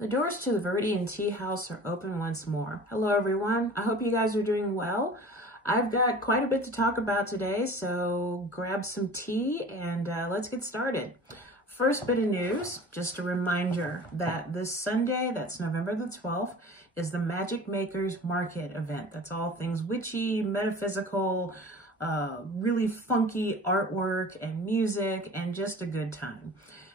The doors to the Viridian Tea House are open once more. Hello everyone, I hope you guys are doing well. I've got quite a bit to talk about today, so grab some tea and let's get started. First bit of news, just a reminder that this Sunday, that's November the 12th, is the Magick Makers Market event. That's all things witchy, metaphysical, really funky artwork and music and just a good time.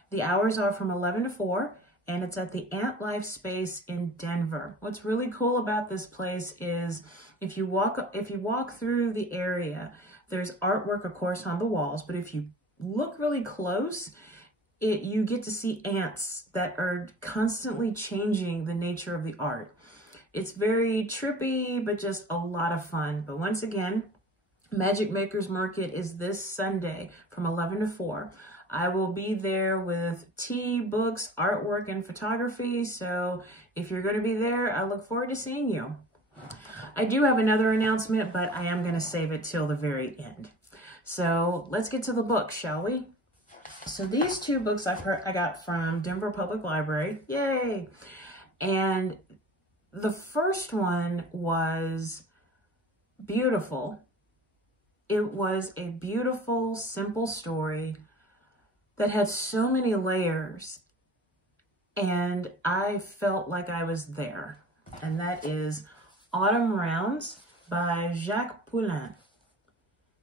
The hours are from 11 to 4. And it's at the Ant Life space in Denver. What's really cool about this place is if you walk through the area, there's artwork, of course, on the walls, but if you look really close, you get to see ants that are constantly changing the nature of the art. It's very trippy, but just a lot of fun. But once again, Magick Makers Market is this Sunday from 11 to 4. I will be there with tea, books, artwork, and photography. So if you're going to be there, I look forward to seeing you. I do have another announcement, but I am going to save it till the very end. So let's get to the book, shall we? So these two books I got from Denver Public Library. Yay! And the first one was beautiful. It was a beautiful, simple story that had so many layers, and I felt like I was there. And that is Autumn Rounds by Jacques Poulin.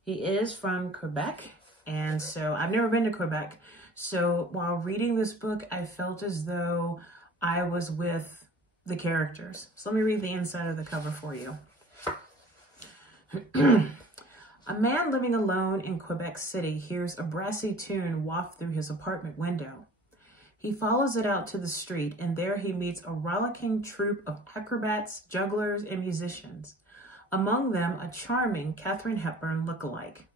He is from Quebec, and so I've never been to Quebec. So while reading this book, I felt as though I was with the characters. So let me read the inside of the cover for you. A man living alone in Quebec City hears a brassy tune waft through his apartment window. He follows it out to the street, and there he meets a rollicking troupe of acrobats, jugglers, and musicians. Among them, a charming Katharine Hepburn look-alike.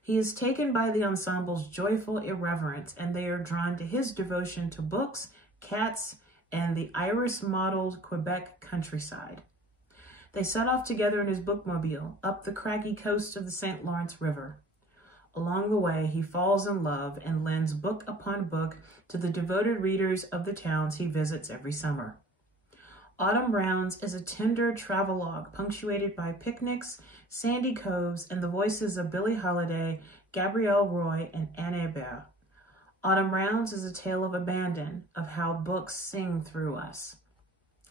He is taken by the ensemble's joyful irreverence, and they are drawn to his devotion to books, cats, and the iris-mottled Quebec countryside. They set off together in his bookmobile up the craggy coast of the St. Lawrence River. Along the way, he falls in love and lends book upon book to the devoted readers of the towns he visits every summer. Autumn Rounds is a tender travelogue punctuated by picnics, sandy coves, and the voices of Billie Holiday, Gabrielle Roy, and Anne Hébert. Autumn Rounds is a tale of abandon, of how books sing through us.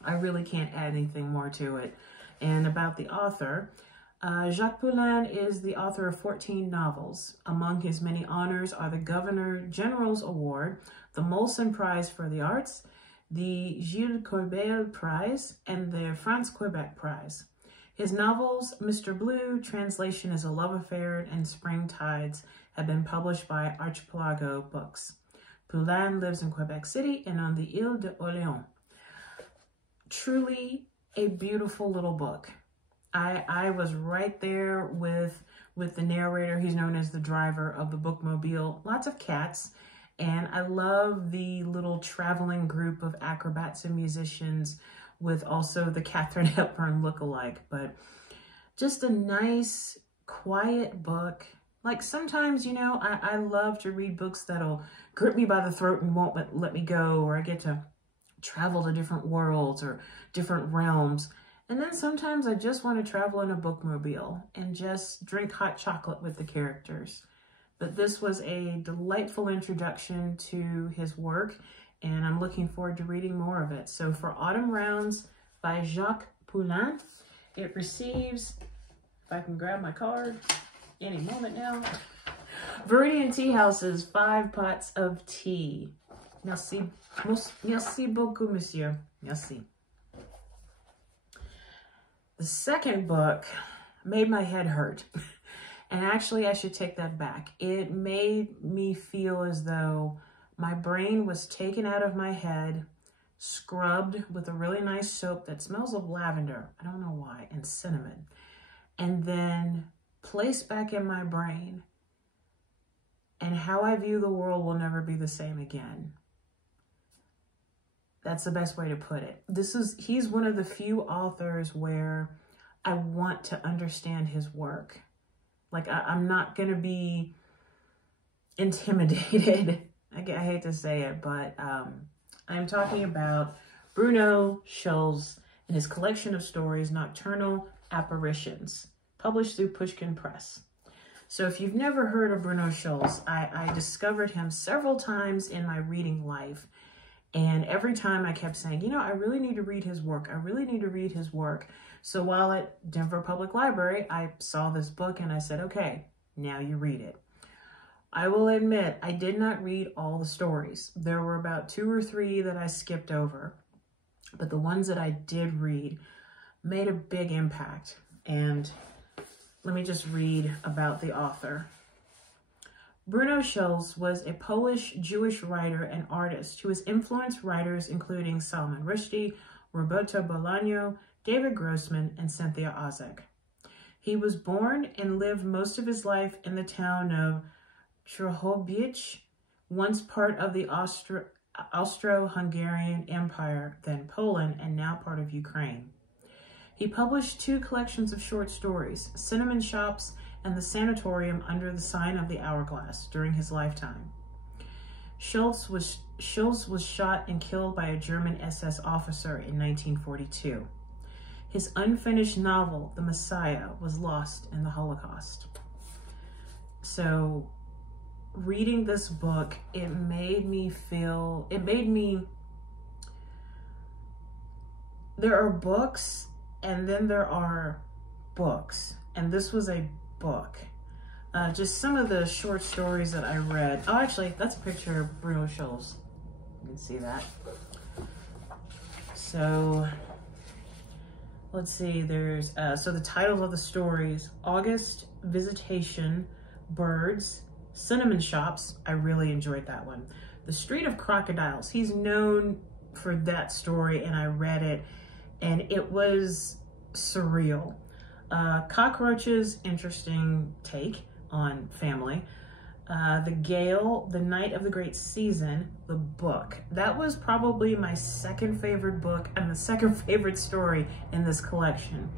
I really can't add anything more to it. And about the author, Jacques Poulin is the author of 14 novels. Among his many honors are the Governor General's Award, the Molson Prize for the Arts, the Gilles Courbet Prize, and the France Quebec Prize. His novels, Mr. Blue, Translation is a Love Affair, and Spring Tides have been published by Archipelago Books. Poulin lives in Quebec City and on the Ile d'Orléans. Truly a beautiful little book. I was right there with the narrator. He's known as the driver of the bookmobile. Lots of cats. And I love the little traveling group of acrobats and musicians with also the Katharine Hepburn look-alike. But just a nice, quiet book. Like sometimes, you know, I love to read books that'll grip me by the throat and won't let me go, or I get to travel to different worlds or different realms. And then sometimes I just want to travel in a bookmobile and just drink hot chocolate with the characters. But this was a delightful introduction to his work, and I'm looking forward to reading more of it. So for Autumn Rounds by Jacques Poulin, it receives, if I can grab my card, any moment now, Viridian Tea House's 5 pots of tea. Merci. Merci beaucoup, monsieur. Merci. The second book made my head hurt. And actually, I should take that back. It made me feel as though my brain was taken out of my head, scrubbed with a really nice soap that smells of lavender, I don't know why, and cinnamon, and then placed back in my brain. And how I view the world will never be the same again. That's the best way to put it. He's one of the few authors where I want to understand his work. Like I'm not going to be intimidated. I hate to say it, but I'm talking about Bruno Schulz and his collection of stories, Nocturnal Apparitions, published through Pushkin Press. So if you've never heard of Bruno Schulz, I discovered him several times in my reading life. And every time I kept saying, you know, I really need to read his work. I really need to read his work. So while at Denver Public Library, I saw this book and I said, okay, now you read it. I will admit, I did not read all the stories. There were about 2 or 3 that I skipped over. But the ones that I did read made a big impact. And let me just read about the author. Bruno Schulz was a Polish Jewish writer and artist who has influenced writers including Salman Rushdie, Roberto Bolaño, David Grossman, and Cynthia Ozick. He was born and lived most of his life in the town of Drohobych, once part of the Austro-Hungarian Empire, then Poland, and now part of Ukraine. He published 2 collections of short stories, Cinnamon Shops and The Sanatorium Under the Sign of the Hourglass, during his lifetime. Schulz was shot and killed by a German SS officer in 1942. His unfinished novel, The Messiah, was lost in the Holocaust. So, reading this book, there are books and then there are books, and this was a book. Just some of the short stories that I read. Oh, actually, that's a picture of Bruno Schulz. You can see that. So, let's see, there's, so the titles of the stories, August, Visitation, Birds, Cinnamon Shops, I really enjoyed that one. The Street of Crocodiles, he's known for that story, and I read it, and it was surreal. Cockroaches, interesting take on family. The Gale, The Night of the Great Season, the book. That was probably my second favorite book and the second favorite story in this collection.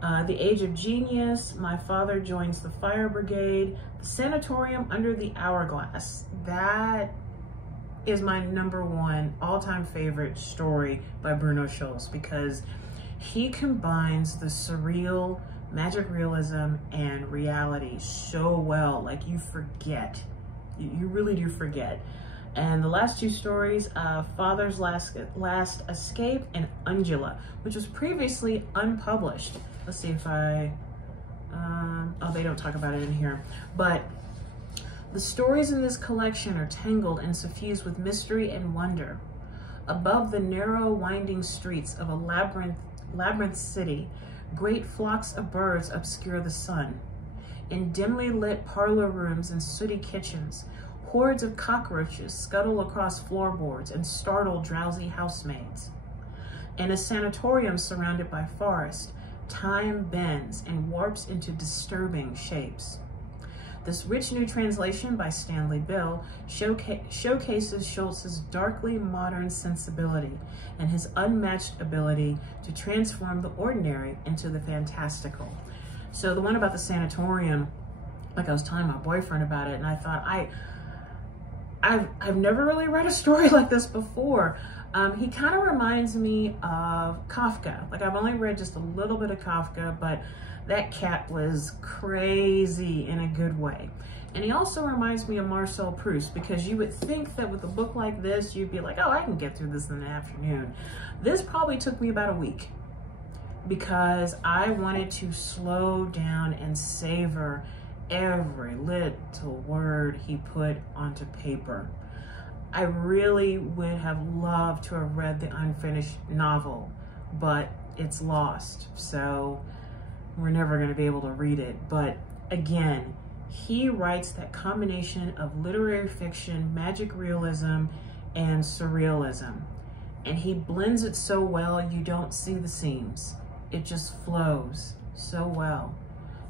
The Age of Genius, My Father Joins the Fire Brigade, The Sanatorium Under the Hourglass. That is my #1 all-time favorite story by Bruno Schulz, because he combines the surreal, magic realism, and reality so well. Like, you forget. You really do forget. And the last 2 stories, Father's Last Escape and Ungula, which was previously unpublished. Let's see if I, oh, they don't talk about it in here. But the stories in this collection are tangled and suffused with mystery and wonder. Above the narrow, winding streets of a labyrinth city, great flocks of birds obscure the sun. In dimly lit parlor rooms and sooty kitchens, hordes of cockroaches scuttle across floorboards and startle drowsy housemaids. In a sanatorium surrounded by forest, time bends and warps into disturbing shapes. This rich new translation by Stanley Bill showcases Schulz's darkly modern sensibility and his unmatched ability to transform the ordinary into the fantastical. So the one about the sanatorium, like, I was telling my boyfriend about it, and I thought, I've never really read a story like this before. He kind of reminds me of Kafka. Like, I've only read just a little bit of Kafka, but that cat was crazy in a good way. And he also reminds me of Marcel Proust, because you would think that with a book like this, you'd be like, oh, I can get through this in an afternoon. This probably took me about a week, because I wanted to slow down and savor every little word he put onto paper. I really would have loved to have read the unfinished novel, but it's lost, so we're never going to be able to read it. But again, he writes that combination of literary fiction, magic realism, and surrealism. And he blends it so well, you don't see the seams. It just flows so well.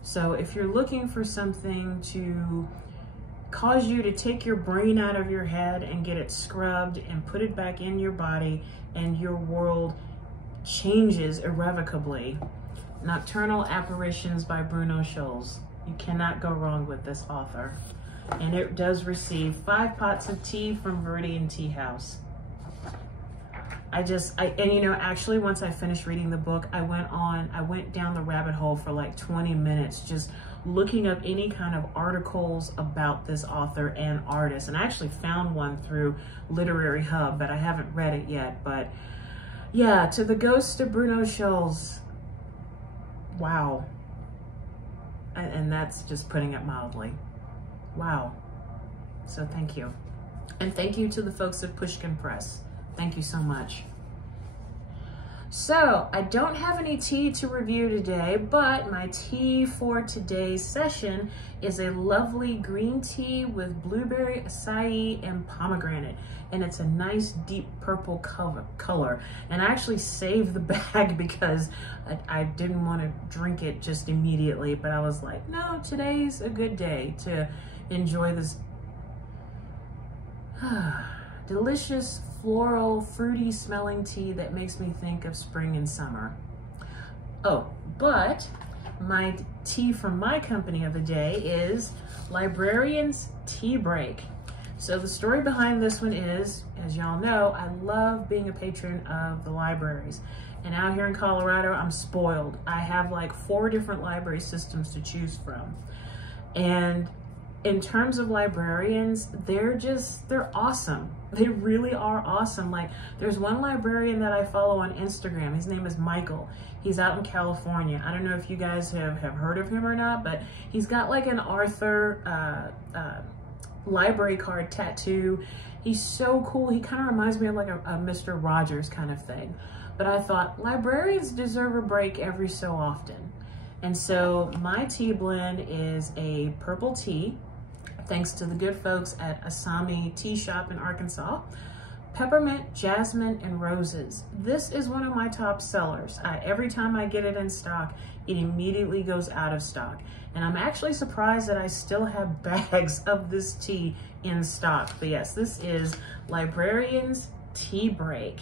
So if you're looking for something to cause you to take your brain out of your head and get it scrubbed and put it back in your body, and your world changes irrevocably, Nocturnal Apparitions by Bruno Schulz. You cannot go wrong with this author. And it does receive 5 pots of tea from Viridian Tea House. And you know, actually once I finished reading the book, I went down the rabbit hole for like 20 minutes, just looking up any kind of articles about this author and artist. And I actually found one through Literary Hub, but I haven't read it yet. But yeah, To the Ghost of Bruno Schulz. Wow. And that's just putting it mildly. Wow. So thank you. And thank you to the folks at Pushkin Press. Thank you so much. So I don't have any tea to review today, but my tea for today's session is a lovely green tea with blueberry, acai, and pomegranate. And it's a nice deep purple color. And I actually saved the bag because I didn't want to drink it just immediately, but I was like, no, today's a good day to enjoy this delicious, floral, fruity smelling tea that makes me think of spring and summer. Oh, but my tea from my company of the day is Librarian's Tea Break. So the story behind this one is, as y'all know, I love being a patron of the libraries. And out here in Colorado, I'm spoiled. I have like 4 different library systems to choose from. And in terms of librarians, they're awesome. They really are awesome. Like, there's one librarian that I follow on Instagram. His name is Michael. He's out in California. I don't know if you guys have heard of him or not, but he's got like an Arthur library card tattoo. He's so cool. He kind of reminds me of like a Mr. Rogers kind of thing. But I thought librarians deserve a break every so often. And so my tea blend is a purple tea, thanks to the good folks at Asami Tea Shop in Arkansas. Peppermint, jasmine, and roses. This is one of my top sellers. Every time I get it in stock, it immediately goes out of stock. And I'm actually surprised that I still have bags of this tea in stock. But yes, this is Librarian's Tea Break,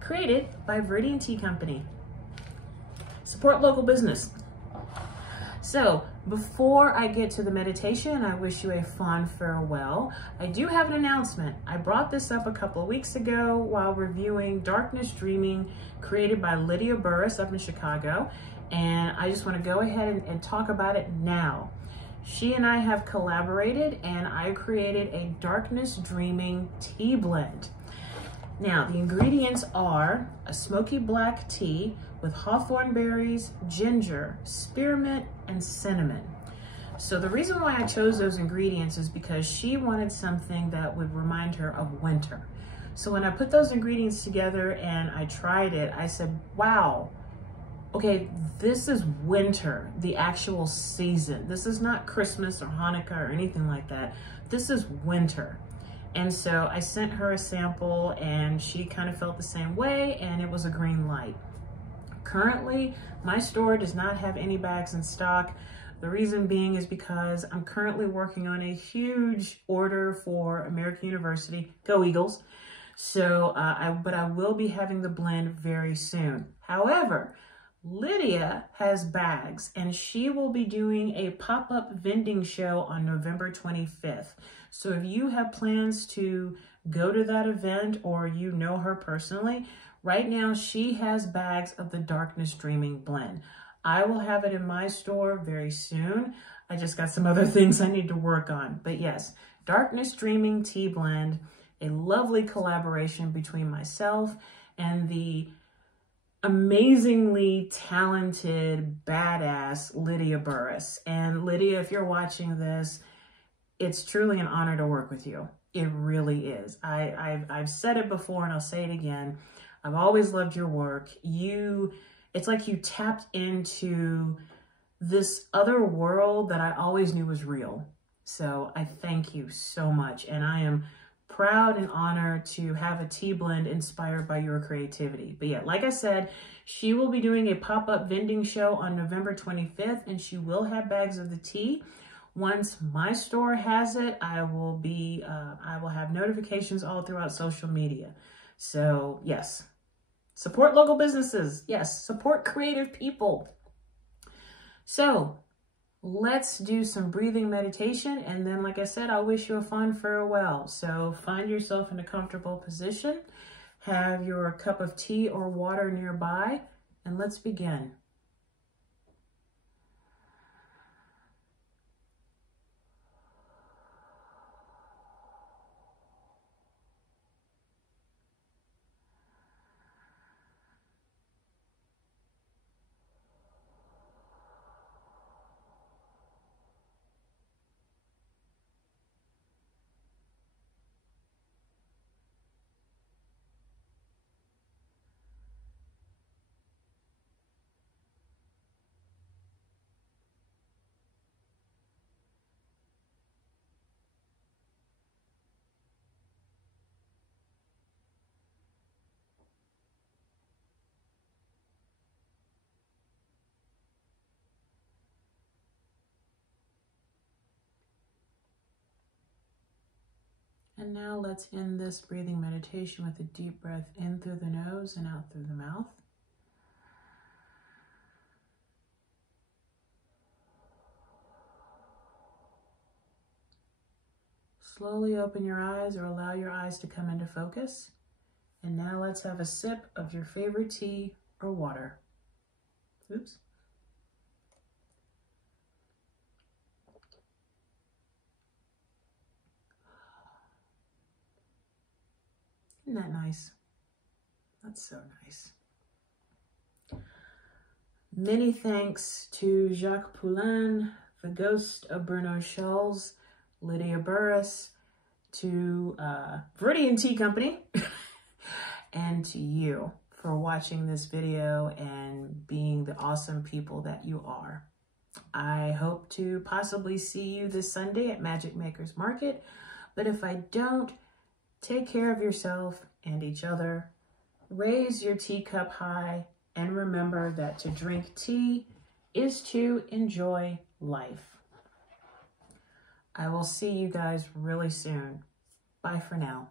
created by Viridian Tea Company. Support local business. So before I get to the meditation, I wish you a fond farewell. I do have an announcement. I brought this up a couple of weeks ago while reviewing Darkness Dreaming, created by Lydia Burris up in Chicago. And I just want to go ahead and talk about it now. She and I have collaborated and I created a Darkness Dreaming tea blend. Now, the ingredients are a smoky black tea with hawthorn berries, ginger, spearmint, and cinnamon. So the reason why I chose those ingredients is because she wanted something that would remind her of winter. So when I put those ingredients together and I tried it, I said, wow, okay, this is winter, the actual season. This is not Christmas or Hanukkah or anything like that. This is winter. And so I sent her a sample and she kind of felt the same way, and it was a green light. Currently, my store does not have any bags in stock. The reason being is because I'm currently working on a huge order for American University. Go Eagles. So, but I will be having the blend very soon. However, Lydia has bags and she will be doing a pop-up vending show on November 25th. So if you have plans to go to that event or you know her personally, right now she has bags of the Darkness Dreaming blend. I will have it in my store very soon. I just got some other things I need to work on. But yes, Darkness Dreaming tea blend, a lovely collaboration between myself and the amazingly talented, badass Lydia Burris. And Lydia, if you're watching this, it's truly an honor to work with you. It really is. I've said it before and I'll say it again. I've always loved your work. It's like you tapped into this other world that I always knew was real. So I thank you so much. And I am proud and honored to have a tea blend inspired by your creativity. But yeah, like I said, she will be doing a pop-up vending show on November 25th, and she will have bags of the tea. Once my store has it, I will have notifications all throughout social media. So yes, support local businesses. Yes, support creative people. So let's do some breathing meditation. And then, like I said, I'll wish you a fond farewell. So find yourself in a comfortable position. Have your cup of tea or water nearby, and let's begin. And now let's end this breathing meditation with a deep breath in through the nose and out through the mouth. Slowly open your eyes or allow your eyes to come into focus. And now let's have a sip of your favorite tea or water. Oops. Isn't that nice? That's so nice. Many thanks to Jacques Poulin, the ghost of Bruno Schulz, Lydia Burris, to Viridian Tea Company, and to you for watching this video and being the awesome people that you are. I hope to possibly see you this Sunday at Magick Makers Market, but if I don't, take care of yourself and each other. Raise your teacup high and remember that to drink tea is to enjoy life. I will see you guys really soon. Bye for now.